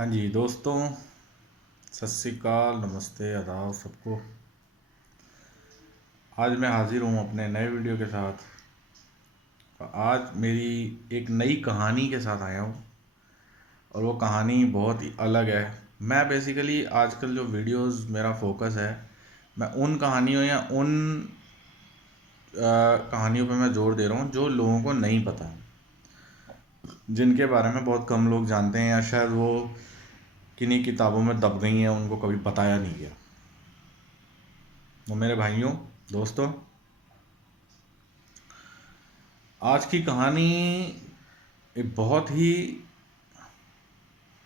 हाँ जी दोस्तों, सत श्री अकाल, नमस्ते, आदाब सबको। आज मैं हाजिर हूँ अपने नए वीडियो के साथ। आज मेरी एक नई कहानी के साथ आया हूँ और वो कहानी बहुत ही अलग है। मैं बेसिकली आजकल जो वीडियोस मेरा फोकस है, मैं उन कहानियों या उन कहानियों पे मैं जोर दे रहा हूँ जो लोगों को नहीं पता, जिनके बारे में बहुत कम लोग जानते हैं या शायद वो किन्हीं किताबों में दब गई हैं, उनको कभी बताया नहीं गया। तो मेरे भाइयों, दोस्तों, आज की कहानी एक बहुत ही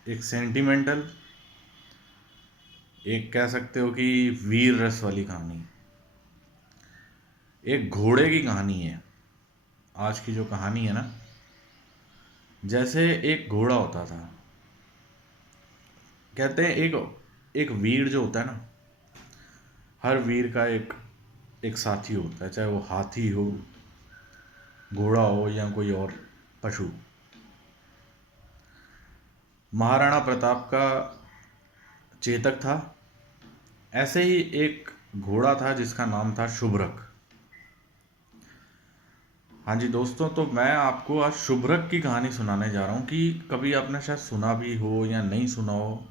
एक सेंटिमेंटल, एक कह सकते हो कि वीर रस वाली कहानी, एक घोड़े की कहानी है। आज की जो कहानी है ना, जैसे एक घोड़ा होता था। कहते हैं एक एक वीर जो होता है ना, हर वीर का एक साथी होता है, चाहे वो हाथी हो, घोड़ा हो या कोई और पशु। महाराणा प्रताप का चेतक था। ऐसे ही एक घोड़ा था जिसका नाम था शुभ्रक। हाँ जी दोस्तों, तो मैं आपको आज शुभ्रक की कहानी सुनाने जा रहा हूँ कि कभी आपने शायद सुना भी हो या नहीं सुना हो।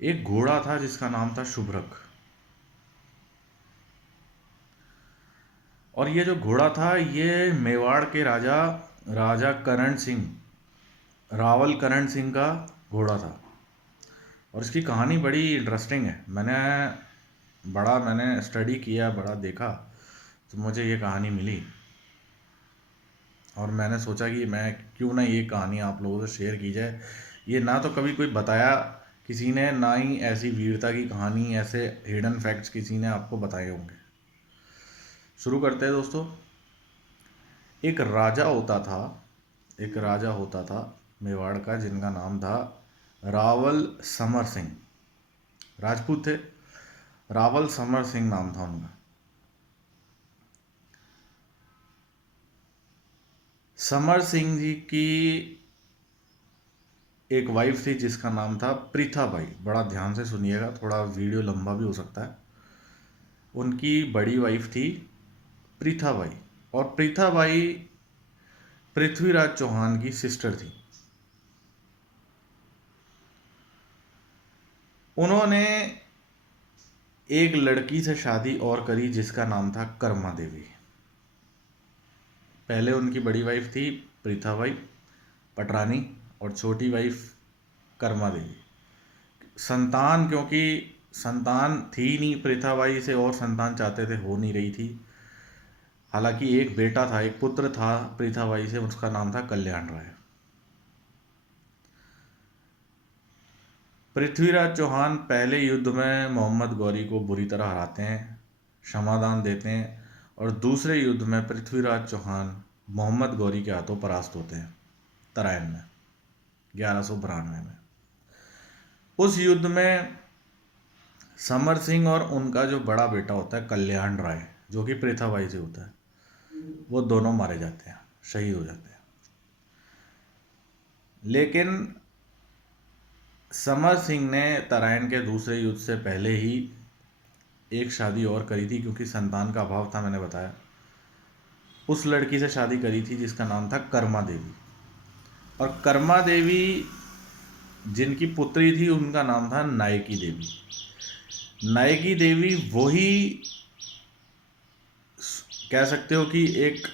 एक घोड़ा था जिसका नाम था शुभ्रक। और ये जो घोड़ा था, ये मेवाड़ के राजा राजा करण सिंह, रावल करण सिंह का घोड़ा था। और इसकी कहानी बड़ी इंटरेस्टिंग है। मैंने स्टडी किया, बड़ा देखा, तो मुझे ये कहानी मिली और मैंने सोचा कि मैं क्यों ना ये कहानी आप लोगों से शेयर की जाए। ये ना तो कभी कोई बताया किसी ने, ना ही ऐसी वीरता की कहानी, ऐसे हिडन फैक्ट्स किसी ने आपको बताए होंगे। शुरू करते हैं दोस्तों। एक राजा होता था, एक राजा होता था मेवाड़ का, जिनका नाम था रावल समर सिंह। राजपूत थे, रावल समर सिंह नाम था उनका। समर सिंह जी की एक वाइफ थी जिसका नाम था प्रीथाबाई। बड़ा ध्यान से सुनिएगा, थोड़ा वीडियो लंबा भी हो सकता है। उनकी बड़ी वाइफ थी प्रीथाबाई, और प्रीथाबाई पृथ्वीराज चौहान की सिस्टर थी। उन्होंने एक लड़की से शादी और करी जिसका नाम था कर्मा देवी। पहले उनकी बड़ी वाइफ थी प्रीथाबाई पटरानी और छोटी वाइफ कर्मा देवी। संतान, क्योंकि संतान थी नहीं प्रीथाबाई से, और संतान चाहते थे, हो नहीं रही थी। हालांकि एक बेटा था, एक पुत्र था प्रीथाबाई से, उसका नाम था कल्याण राय। पृथ्वीराज चौहान पहले युद्ध में मोहम्मद गौरी को बुरी तरह हराते हैं, क्षमादान देते हैं, और दूसरे युद्ध में पृथ्वीराज चौहान मोहम्मद गौरी के हाथों परास्त होते हैं तराइन में, 1192 में। उस युद्ध में समर सिंह और उनका जो बड़ा बेटा होता है कल्याण राय, जो कि प्रीथाबाई से होता है, वो दोनों मारे जाते हैं, शहीद हो जाते हैं। लेकिन समर सिंह ने तराइन के दूसरे युद्ध से पहले ही एक शादी और करी थी, क्योंकि संतान का अभाव था, मैंने बताया। उस लड़की से शादी करी थी जिसका नाम था कर्मा देवी। और कर्मा देवी जिनकी पुत्री थी, उनका नाम था नायकी देवी। नायकी देवी वही, कह सकते हो कि एक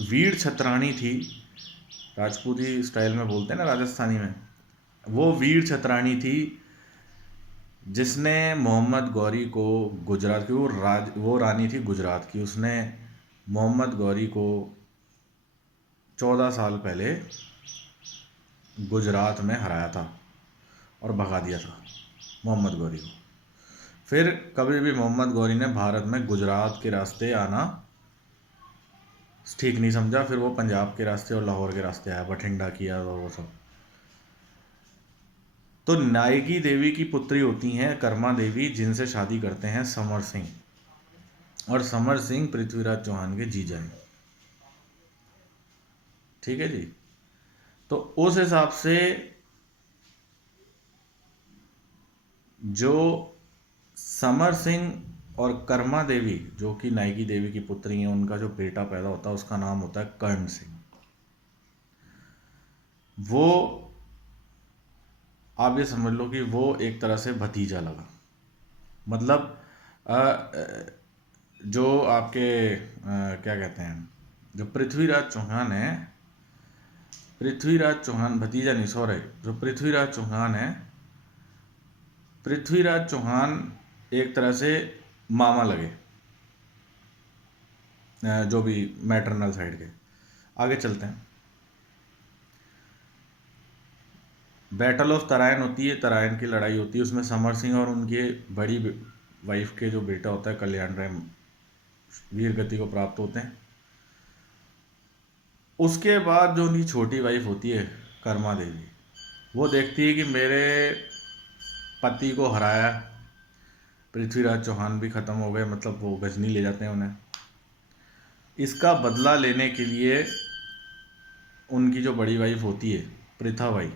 वीर छत्राणी थी। राजपूती स्टाइल में बोलते हैं ना, राजस्थानी में, वो वीर छत्राणी थी जिसने मोहम्मद गौरी को गुजरात की, वो रानी थी गुजरात की। उसने मोहम्मद गौरी को 14 साल पहले गुजरात में हराया था और भगा दिया था मोहम्मद गौरी को। फिर कभी भी मोहम्मद गौरी ने भारत में गुजरात के रास्ते आना ठीक नहीं समझा। फिर वो पंजाब के रास्ते और लाहौर के रास्ते आया, बठिंडा किया और वो सब। तो नायकी देवी की पुत्री होती हैं कर्मा देवी, जिनसे शादी करते हैं समर सिंह, और समर सिंह पृथ्वीराज चौहान के जीजा हैं। ठीक है जी। तो उस हिसाब से जो समर सिंह और कर्मा देवी जो कि नायकी देवी की पुत्री हैं, उनका जो बेटा पैदा होता है उसका नाम होता है कर्ण सिंह। वो, आप ये समझ लो कि वो एक तरह से भतीजा लगा। मतलब जो आपके क्या कहते हैं, जो पृथ्वीराज चौहान है, पृथ्वीराज चौहान भतीजा नहीं, सॉरी, जो पृथ्वीराज चौहान है, पृथ्वीराज चौहान एक तरह से मामा लगे, जो भी मैटरनल साइड के। आगे चलते हैं। बैटल ऑफ तराइन होती है, तराइन की लड़ाई होती है, उसमें समर सिंह और उनके बड़ी वाइफ के जो बेटा होता है कल्याण राय वीर गति को प्राप्त होते हैं। उसके बाद जो उनकी छोटी वाइफ होती है कर्मा देवी, वो देखती है कि मेरे पति को हराया, पृथ्वीराज चौहान भी ख़त्म हो गए, मतलब वो गजनी ले जाते हैं उन्हें। इसका बदला लेने के लिए उनकी जो बड़ी वाइफ होती है पृथाबाई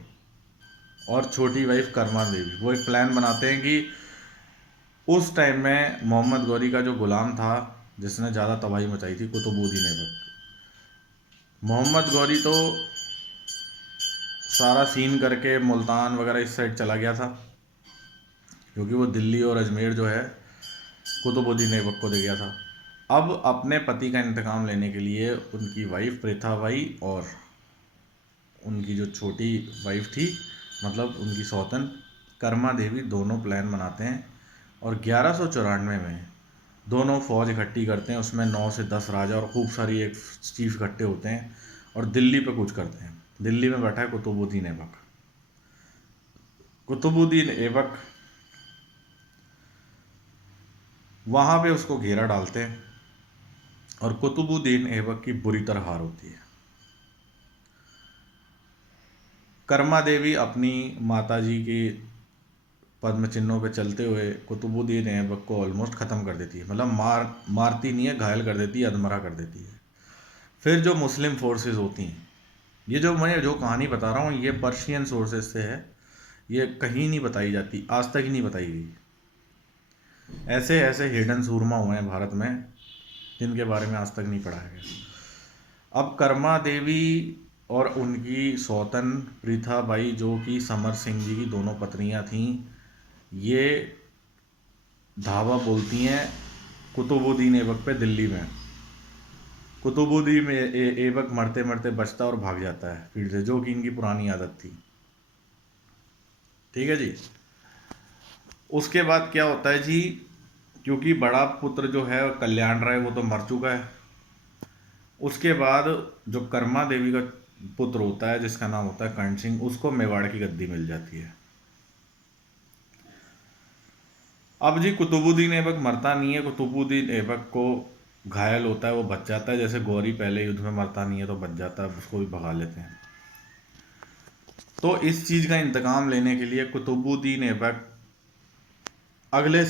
और छोटी वाइफ कर्मा देवी, वो एक प्लान बनाते हैं कि उस टाइम में मोहम्मद गौरी का जो गुलाम था जिसने ज़्यादा तबाही मचाई थी, कुतुबुद्दीन ऐबक, मोहम्मद गौरी तो सारा सीन करके मुल्तान वगैरह इस साइड चला गया था, क्योंकि वो दिल्ली और अजमेर जो है कुतुबुद्दीन ऐबक को दे गया था। अब अपने पति का इंतकाम लेने के लिए उनकी वाइफ पृथाबाई और उनकी जो छोटी वाइफ थी, मतलब उनकी सौतन कर्मा देवी, दोनों प्लान बनाते हैं और 1194 में दोनों फौज इकट्ठी करते हैं। उसमें 9 से 10 राजा और खूब सारी एक चीफ इकट्ठे होते हैं और दिल्ली पे कूच करते हैं। दिल्ली में बैठा है कुतुबुद्दीन ऐबक। कुतुबुद्दीन ऐबक वहाँ पे उसको घेरा डालते हैं और कुतुबुद्दीन ऐबक की बुरी तरह हार होती है। कर्मा देवी अपनी माताजी की पद्म चिन्हों पे चलते हुए कुतुबुद्दीन ऐबक को ऑलमोस्ट ख़त्म कर देती है, मतलब मारती नहीं है, घायल कर देती है, अधमरा कर देती है। फिर जो मुस्लिम फोर्सेस होती हैं, ये जो मैं जो कहानी बता रहा हूँ ये पर्शियन सोर्सेज से है, ये कहीं नहीं बताई जाती, आज तक ही नहीं बताई गई। ऐसे ऐसे हिडन सूरमा हुए हैं भारत में जिनके बारे में आज तक नहीं पढ़ा है। अब कर्मा देवी और उनकी सौतन पृथाबाई जो कि समर सिंह जी की दोनों पत्नियां थीं, ये धावा बोलती हैं कुतुबुद्दीन ऐबक पे दिल्ली में। कुतुबुद्दीन ऐबक मरते मरते बचता और भाग जाता है फील्ड से, जो कि इनकी पुरानी आदत थी। ठीक है जी। उसके बाद क्या होता है जी, क्योंकि बड़ा पुत्र जो है कल्याण राय वो तो मर चुका है, उसके बाद जो कर्मा देवी का पुत्र होता है जिसका नाम होता है कर्ण सिंह, उसको मेवाड़ की गद्दी मिल जाती है। अब जी कुतुबुद्दीन ऐबक मरता नहीं है, कुतुबुद्दीन ऐबक को घायल होता है, वो बच जाता है। जैसे गौरी पहले युद्ध में मरता नहीं है तो बच जाता है, उसको भी भगा लेते हैं। तो इस चीज़ का इंतकाम लेने के लिए कुतुबुद्दीन ऐबक अगले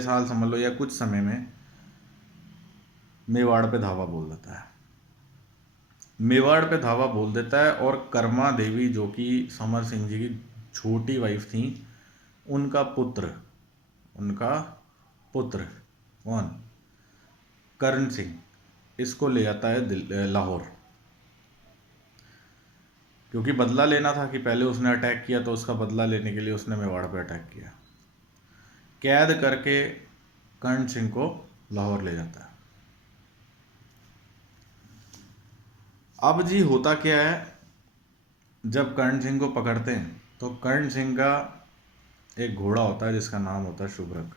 साल समझ लो या कुछ समय में मेवाड़ पे धावा बोल देता है। मेवाड़ पे धावा बोल देता है और कर्मा देवी जो कि समर सिंह जी की छोटी वाइफ थी, उनका पुत्र कौन, कर्ण सिंह, इसको ले आता है लाहौर, क्योंकि बदला लेना था कि पहले उसने अटैक किया, तो उसका बदला लेने के लिए उसने मेवाड़ पे अटैक किया। कैद करके कर्ण सिंह को लाहौर ले जाता है। अब जी होता क्या है, जब कर्ण सिंह को पकड़ते हैं तो कर्ण सिंह का एक घोड़ा होता है जिसका नाम होता है शुभ्रक।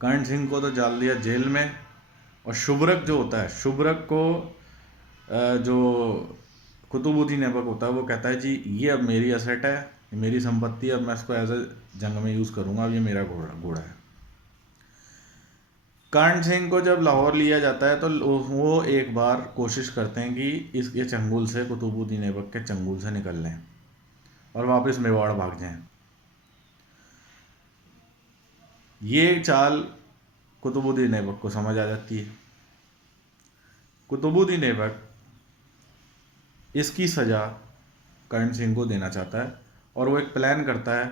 कर्ण सिंह को तो डाल दिया जेल में, और शुभ्रक जो होता है, शुभ्रक को जो कुतुबुद्दीन ऐबक होता है वो कहता है जी ये अब मेरी असेट है, ये मेरी संपत्ति है, अब मैं इसको एज ए जंग में यूज़ करूँगा, अब ये मेरा घोड़ा है। कर्ण सिंह को जब लाहौर लिया जाता है तो वो एक बार कोशिश करते हैं कि इसके चंगुल से, कुतुबुद्दीन ऐबक के चंगुल से निकल लें और वापस मेवाड़ भाग जाएं। ये चाल कुतुबुद्दीन ऐबक को समझ आ जाती है। कुतुबुद्दीन ऐबक इसकी सज़ा कर्ण सिंह को देना चाहता है और वो एक प्लान करता है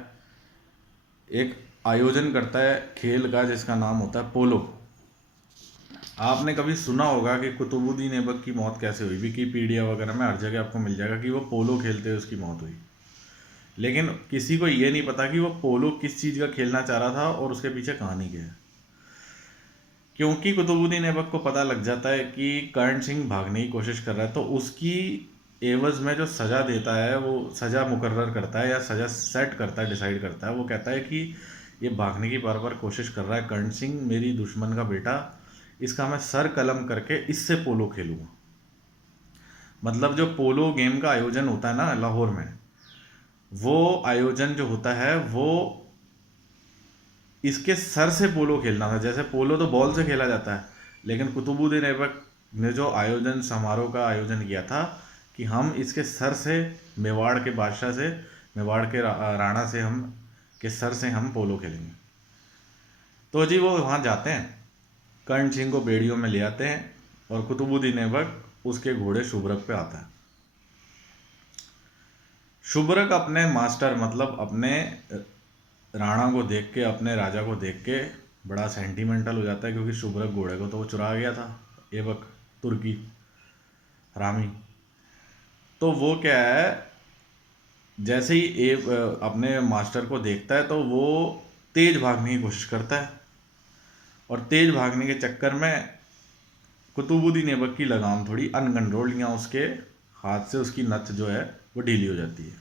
एक आयोजन करता है खेल का जिसका नाम होता है पोलो। आपने कभी सुना होगा कि कुतुबुद्दीन ऐबक की मौत कैसे हुई, विकीपीडिया वगैरह में हर जगह आपको मिल जाएगा कि वो पोलो खेलते हुए उसकी मौत हुई। लेकिन किसी को ये नहीं पता कि वो पोलो किस चीज़ का खेलना चाह रहा था और उसके पीछे कहानी क्या है। क्योंकि कुतुबुद्दीन ऐबक को पता लग जाता है कि कर्ण सिंह भागने की कोशिश कर रहा है, तो उसकी एवज में जो सज़ा देता है, वो सज़ा मुकर्रर करता है या सज़ा सेट करता है, डिसाइड करता है। वो कहता है कि ये भागने की बार बार कोशिश कर रहा है कर्ण सिंह, मेरी दुश्मन का बेटा, इसका मैं सर कलम करके इससे पोलो खेलूँगा। मतलब जो पोलो गेम का आयोजन होता है ना लाहौर में, वो आयोजन जो होता है वो इसके सर से पोलो खेलना था। जैसे पोलो तो बॉल से खेला जाता है, लेकिन कुतुबुद्दीन ऐबक ने जो आयोजन समारोह का आयोजन किया था कि हम इसके सर से, मेवाड़ के बादशाह से, मेवाड़ के राणा से, हम के सर से हम पोलो खेलेंगे। तो जी वो वहाँ जाते हैं, कर्ण सिंह को बेड़ियों में ले आते हैं और कुतुबुद्दीन ऐबक उसके घोड़े शुभ्रक पे आता है। शुभ्रक अपने मास्टर मतलब अपने राणा को देख के, अपने राजा को देख के बड़ा सेंटिमेंटल हो जाता है, क्योंकि शुभ्रक घोड़े को तो वो चुरा गया था ऐबक, तुर्की रामी। तो वो क्या है, जैसे ही अपने मास्टर को देखता है तो वो तेज भागने की कोशिश करता है, और तेज भागने के चक्कर में कुतुबुद्दीन ऐबक की लगाम थोड़ी अनकंट्रोल्ड, या उसके हाथ से उसकी नथ जो है वो ढीली हो जाती है,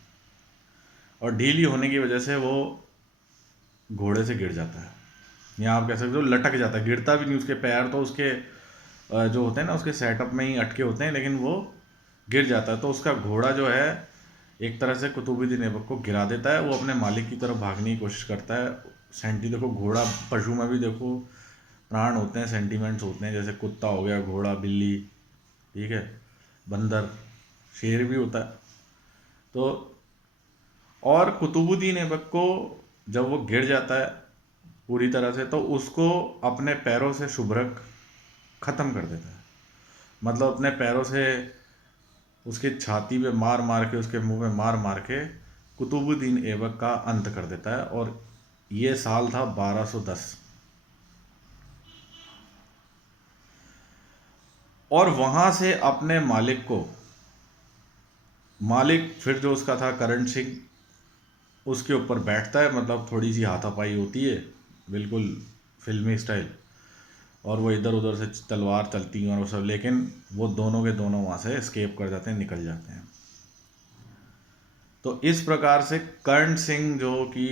और ढीली होने की वजह से वो घोड़े से गिर जाता है, या आप कह सकते हो लटक जाता है। गिरता भी नहीं, उसके पैर तो उसके जो होते हैं ना उसके सेटअप में ही अटके होते हैं, लेकिन वो गिर जाता है। तो उसका घोड़ा जो है एक तरह से कुतुबुद्दीन ऐबक को गिरा देता है। वो अपने मालिक की तरफ भागने की कोशिश करता है। देखो घोड़ा, पशु में भी देखो प्राण होते हैं, सेंटिमेंट्स होते हैं, जैसे कुत्ता हो गया, घोड़ा, बिल्ली, ठीक है, बंदर, शेर भी होता है। तो और कुतुबुद्दीन ऐबक को जब वो गिर जाता है पूरी तरह से, तो उसको अपने पैरों से शुभ्रक ख़त्म कर देता है। मतलब अपने पैरों से उसके छाती पे मार मार के, उसके मुंह में मार मार के कुतुबुद्दीन ऐबक का अंत कर देता है। और ये साल था 1210। और वहाँ से अपने मालिक को, मालिक फिर जो उसका था करण सिंह, उसके ऊपर बैठता है। मतलब थोड़ी सी हाथापाई होती है, बिल्कुल फिल्मी स्टाइल, और वो इधर उधर से तलवार चलती हैं और वो सब, लेकिन वो दोनों के दोनों वहाँ से एस्केप कर जाते हैं, निकल जाते हैं। तो इस प्रकार से कर्ण सिंह जो कि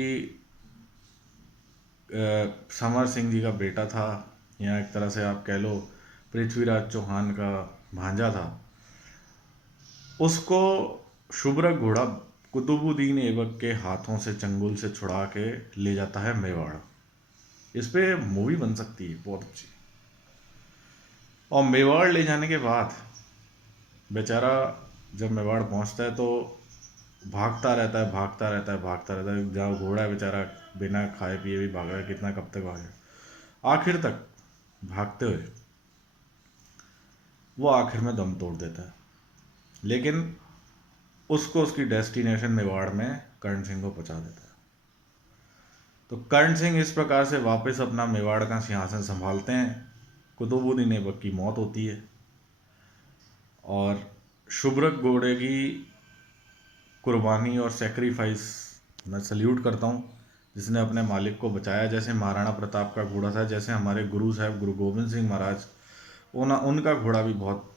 समर सिंह जी का बेटा था, या एक तरह से आप कह लो पृथ्वीराज चौहान का भांजा था, उसको शुभ्रक घोड़ा कुतुबुद्दीन ऐबक के हाथों से, चंगुल से छुड़ा के ले जाता है मेवाड़। इस पे मूवी बन सकती है बहुत अच्छी। और मेवाड़ ले जाने के बाद बेचारा जब मेवाड़ पहुंचता है तो भागता रहता है, भागता रहता है, भागता रहता है। जहाँ घोड़ा है बेचारा बिना खाए पिए भी भाग रहा है, कितना कब तक भागे, आखिर तक भागते हुए वो आखिर में दम तोड़ देता है। लेकिन उसको उसकी डेस्टिनेशन मेवाड़ में कर्ण सिंह को पहुंचा देता है। तो कर्ण सिंह इस प्रकार से वापस अपना मेवाड़ का सिंहासन संभालते हैं। कुतुबुद्दीन ऐबक की मौत होती है, और शुभ्रक घोड़े की कुर्बानी और सेक्रीफाइस मैं सल्यूट करता हूँ, जिसने अपने मालिक को बचाया। जैसे महाराणा प्रताप का घोड़ा था, जैसे हमारे गुरु साहब गुरु गोविंद सिंह महाराज, उनका घोड़ा भी बहुत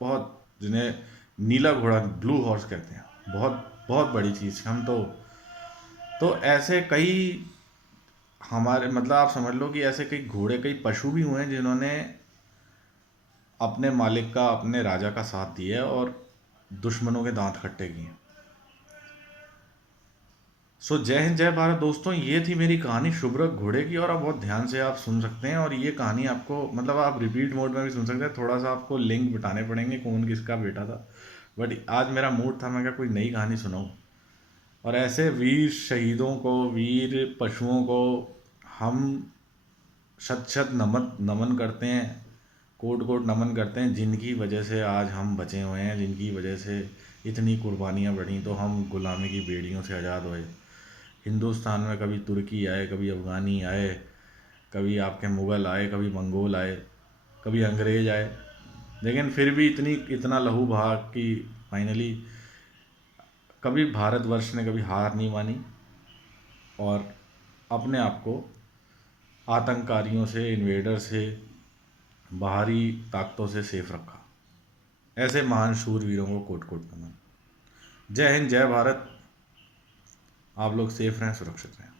बहुत, जिन्हें नीला घोड़ा, ब्लू हॉर्स कहते हैं, बहुत बहुत बड़ी चीज़। हम तो ऐसे कई हमारे, मतलब आप समझ लो कि ऐसे कई घोड़े, कई पशु भी हुए हैं जिन्होंने अपने मालिक का, अपने राजा का साथ दिया और दुश्मनों के दांत खट्टे किए। सो जय हिंद, जय भारत दोस्तों। ये थी मेरी कहानी शुभ्रक घोड़े की, और आप बहुत ध्यान से आप सुन सकते हैं। और ये कहानी आपको, मतलब आप रिपीट मोड में भी सुन सकते हैं, थोड़ा सा आपको लिंक बिठाने पड़ेंगे कौन किसका बेटा था। बट आज मेरा मूड था, मैं क्या कोई नई कहानी सुनाऊं। और ऐसे वीर शहीदों को, वीर पशुओं को हम शत शत नमन नमन करते हैं, कोट कोट नमन करते हैं, जिनकी वजह से आज हम बचे हुए हैं, जिनकी वजह से इतनी कुर्बानियाँ बढ़ी तो हम गुलामी की बेड़ियों से आज़ाद हुए। हिंदुस्तान में कभी तुर्की आए, कभी अफ़गानी आए, कभी आपके मुग़ल आए, कभी मंगोल आए, कभी अंग्रेज़ आए, लेकिन फिर भी इतना लहू बहा कि फाइनली कभी भारतवर्ष ने कभी हार नहीं मानी और अपने आप को आतंककारियों से, इन्वेडर से, बाहरी ताकतों से सेफ रखा। ऐसे महान शूरवीरों को कोट कोट नमन। जय हिंद, जय भारत। आप लोग सेफ रहें, सुरक्षित रहें।